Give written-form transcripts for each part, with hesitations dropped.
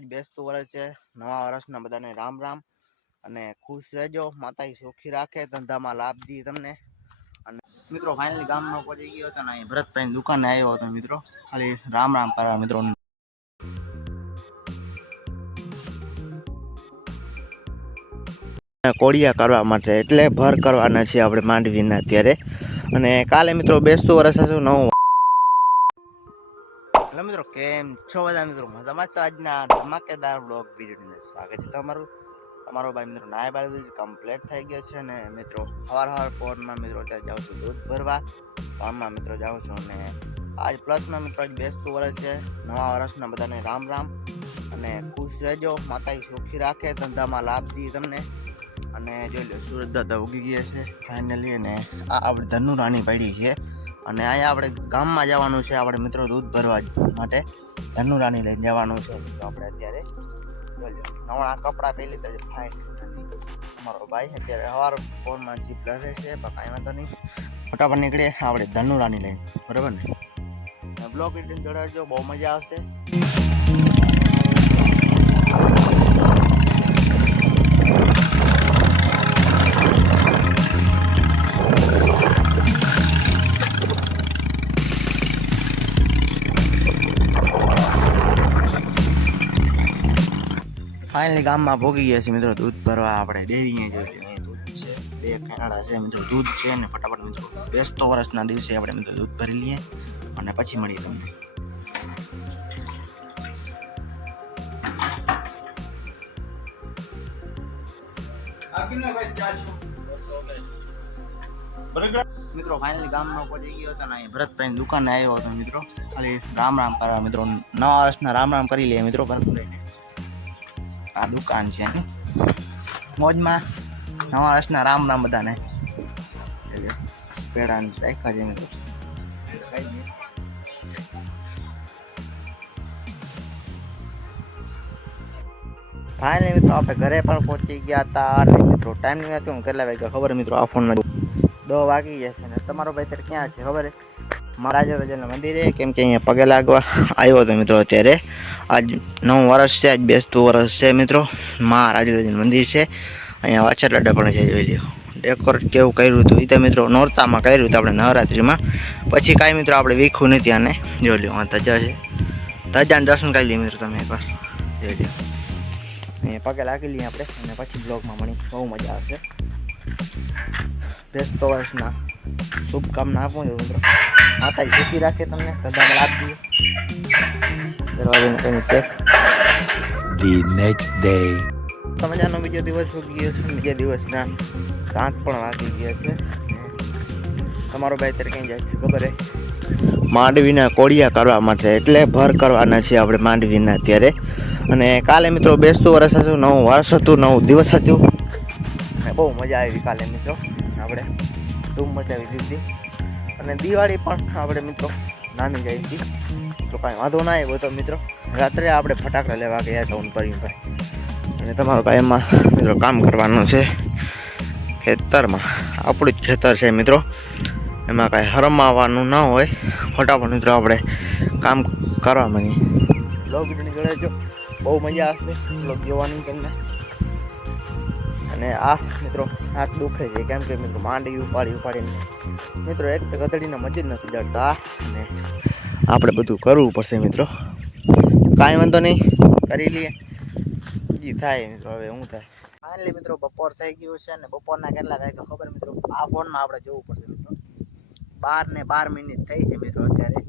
બેસતું વર્ષ છે, નવા વર્ષના બધાને રામ રામ અને ખુશ રહેજો. માતાજી સુખી રાખે, ધંધામાં લાભ દી તમને. અને મિત્રો ફાઇનલી ગામમાં પહોંચી ગયો હતો ને અહીં ભરતભાઈની દુકાને આવ્યો હતો મિત્રો. ખાલી રામ રામ કરવા મિત્રો. કોડિયા કરવા માટે એટલે ભર કરવાના છે આપણે માંડવીના અત્યારે. અને કાલે મિત્રો બેસતું વર્ષ હતું નવું. હેલો મિત્રો, કેમ છો બધા મિત્રો? મજામાં છો? આજના ધમાકેદાર બ્લોગ વિડીયોની સ્વાગત છે તમારું. તમારો ભાઈ મિત્રો નાય બાળુ કમ્પ્લીટ થઈ ગયો છે ને મિત્રો હવાર પોરમાં મિત્રો અત્યારે જાઉં છું દૂધ ભરવા ગામમાં મિત્રો જાઉં છું. અને આજ પ્લસમાં મિત્રો આજ બેસતું વર્ષ છે, નવા વર્ષના બધાને રામ રામ અને ખુશ રહેજો. માતાજી સુખી રાખે, ધંધામાં લાભ દી તમને. અને જોઈ લો સુરત દાદા ઉગી ગયા છે ફાઇનલી. અને આ આપણે ધનુ રાણી પડી છે. અને અહીંયા આપણે ગામમાં જવાનું છે આપણે મિત્રો દૂધ ભરવા માટે. ધનુ રાણી લઈને જવાનું છે મિત્રો આપણે અત્યારે. જોઈ લો નવા કપડાં પહેરી લીધા છે ફાઇનલી. અમારો ભાઈ અત્યારે સવાર ફોનમાં જીપ લડે છે પણ કાંઈ વાંધો નહીં, ફટાફટ નીકળીએ આપણે ધનુ રાણી લઈને, બરાબર ને? બ્લોગ વિડીયો જોડાજો, બહુ મજા આવશે. ફાઇનલી ગામમાં ભોગી ગયા છે મિત્રો દૂધ ભરવા આપણે ડેરીએ. જોઈએ દૂધ છે, 2 ખાડા છે મિત્રો, દૂધ છે ને ફટાફટ મિત્રો બેસતો વર્ષના દિવસે આપણે મિત્રો દૂધ ભરી લઈએ અને પછી મળીએ તમને. મિત્રો ફાઇનલી ગામમાં પહોંચી ગયો હતો ને અહીં ભરતભાઈની દુકાને આવ્યો હતો મિત્રો. ખાલી રામ રામ કરવા મિત્રો, નવા વર્ષના રામ રામ કરી લઈએ મિત્રો. આ દુકાન છે ને મોજમાં નવા વર્ષના રામ રામ બધાને. પેડા રાખ્યા છે મિત્રો. ફાઇનલી મિત્રો આપણે ઘરે પણ પહોંચી ગયા હતા. અને મિત્રો ટાઈમ હતું કેટલા વાગ્યા ખબર મિત્રો? આ ફોનમાં 2 વાગી ગયા છે. ને તમારો ભાઈ અત્યારે ક્યાં છે ખબર? મહારાજરાના મંદિરે, કેમ કે અહીંયા પગે લાગવા આવ્યો હતો મિત્રો. અત્યારે આજ નવું વર્ષ છે, આજ બેસતું વર્ષ છે મિત્રો. મહારાજરાનું મંદિર છે અહીંયા. વાછરલાડા પણ છે, જોઈ લો. ડેકોરેટ કેવું કર્યું હતું એ તો મિત્રો નોરતામાં કર્યું હતું આપણે નવરાત્રિમાં. પછી કાંઈ મિત્રો આપણે વીખું નથી. આને જોઈ લો, આ ધજા છે, ધજાને દર્શન કરી લઈએ મિત્રો તમે એકવાર. જોઈ લો અહીંયા પગે લાગી લઈએ આપણે અને પછી બ્લોગમાં મળી. બહુ મજા આવશે. બેસતો વર્ષના શુભકામના આપું છું મિત્રો. માતાજી સુખી રાખે તમને, ધંધામાં લાભ દઈએ. The next day. મજાનો બીજો દિવસ ઉગી ગયો છે. બીજા દિવસના 7 પણ વાગી ગયા છે. તમારો ભાઈ અત્યારે ક્યાં જાય છે ખબર? માંડવીના કોડિયા કરવા માટે એટલે ભર કરવાના છે આપણે માંડવીના અત્યારે. અને કાલે મિત્રો બેસતું વર્ષ હતું, નવું વર્ષ હતું, નવું દિવસ હતું. અને બહુ મજા આવી કાલે મિત્રો. આપણે ધૂમ મચાવી દીધી. અને દિવાળી પણ આપણે મિત્રો નાની જાય હતી તો કાંઈ વાંધો ના આવ્યો તો મિત્રો. રાત્રે આપણે ફટાકડા લેવા ગયા હતા ભાઈ. અને તમારો ભાઈ એમાં મિત્રો કામ કરવાનું છે ખેતરમાં. આપણું જ ખેતર છે મિત્રો, એમાં કાંઈ હરમાવાનું ના હોય. ફટાફટ મિત્રો આપણે કામ કરવા માંગીએ. બ્લોગ વિડીયોની જોડે જો, બહુ મજા આવશે બ્લોગ જોવાની તમને. અને આ મિત્રો હાથ દુખે છે કેમ કે મિત્રો માંડી ઉપાડીને મિત્રો એક તો ગધડીને મજી જ નથી જડતા. અને આપણે બધું કરવું પડશે મિત્રો. કાંઈ વાંધો નહીં, કરી લઈએ. બીજી થાય મિત્રો, હવે શું થાય. ફાઇનલી મિત્રો બપોર થઈ ગયું છે. ને બપોરના કેટલા વાગ્યા ખબર મિત્રો? આ ફોનમાં આપણે જોવું પડશે મિત્રો. 12:12 થઈ છે મિત્રો અત્યારે.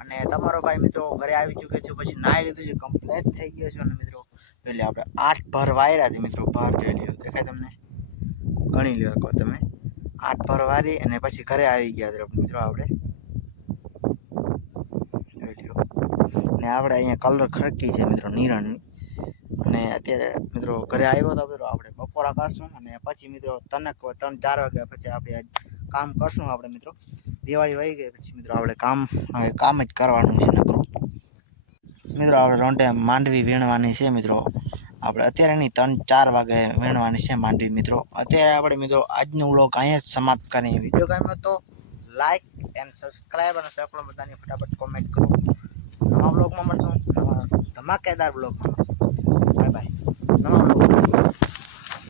અને તમારો ભાઈ મિત્રો ઘરે આવી ચૂક્યો છે, પછી નાહી લીધું છે, કમ્પ્લીટ થઈ ગયો છે. અને મિત્રો એટલે આપણે 8 ભર વાયરા છે મિત્રો. ભર લઈ લ્યો, દેખાય તમને? ગણી લ્યો કહો તમે. 8 ભર વારી અને પછી ઘરે આવી ગયા મિત્રો આપણે. ને આપણે અહીંયા કલર ખડકી છે મિત્રો નિરણની. અને અત્યારે મિત્રો ઘરે આવ્યો હતો મિત્રો. આપણે બપોરા કરશું અને પછી મિત્રો 3-4 વાગ્યા પછી આપણે કામ કરશું આપણે મિત્રો. દિવાળી વહી ગઈ પછી મિત્રો આપણે કામ જ કરવાનું છે નકરું મિત્રો. આપણે રોંઢે માંડવી વીણવાની છે મિત્રો. આપણે અત્યારે નહીં, 3-4 વાગે વીણવાની છે માંડવી મિત્રો. અત્યારે આપણે મિત્રો આજનો વ્લોગ અહીંયા જ સમાપ્ત કરીએ. વિડીયો ગમ્યો તો લાઈક એન્ડ સબસ્ક્રાઈબ અને સકળો બધાની ફટાફટ કોમેન્ટ કરો. નવા બ્લોગમાં મળશું, ધમાકેદાર બ્લોગમાં મળશું.